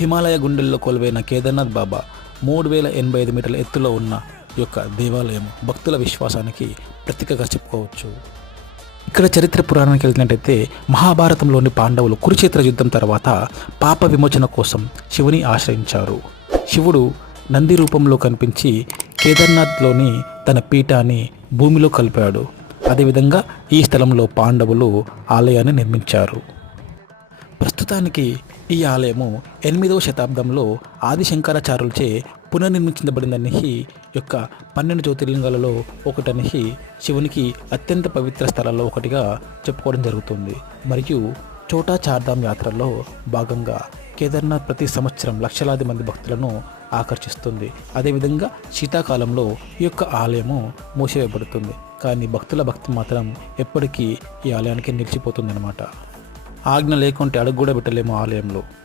హిమాలయ గుండెల్లో కొలువైన కేదార్నాథ్ బాబా 3085 మీటర్ల ఎత్తులో ఉన్న ఈ యొక్క దేవాలయం భక్తుల విశ్వాసానికి ప్రతీకగా చెప్పుకోవచ్చు. ఇక్కడ చరిత్ర పురాణానికి వెళ్ళినట్టయితే మహాభారతంలోని పాండవులు కురుక్షేత్ర యుద్ధం తర్వాత పాప విమోచన కోసం శివుని ఆశ్రయించారు. శివుడు నంది రూపంలో కనిపించి కేదార్నాథ్లోని తన పీఠాన్ని భూమిలో కలిపాడు. అదేవిధంగా ఈ స్థలంలో పాండవులు ఆలయాన్ని నిర్మించారు. ప్రస్తుతానికి ఈ ఆలయము 8వ శతాబ్దంలో ఆదిశంకరాచార్యులచే పునర్నిర్మించబడిందని యొక్క 12 జ్యోతిర్లింగాలలో ఒకటని శివునికి అత్యంత పవిత్ర స్థలాల్లో ఒకటిగా చెప్పుకోవడం జరుగుతుంది. మరియు చోటా చార్ధామ్ యాత్రలో భాగంగా కేదార్నాథ్ ప్రతి సంవత్సరం లక్షలాది మంది భక్తులను ఆకర్షిస్తుంది. అదేవిధంగా శీతాకాలంలో ఈ యొక్క ఆలయము మూసివేయబడుతుంది. కానీ భక్తుల భక్తి మాత్రం ఎప్పటికీ ఈ ఆలయానికి నిలిచిపోతుందన్నమాట. ఆజ్ఞ లేకుంటే అడుగు కూడా పెట్టలేము ఆలయంలో.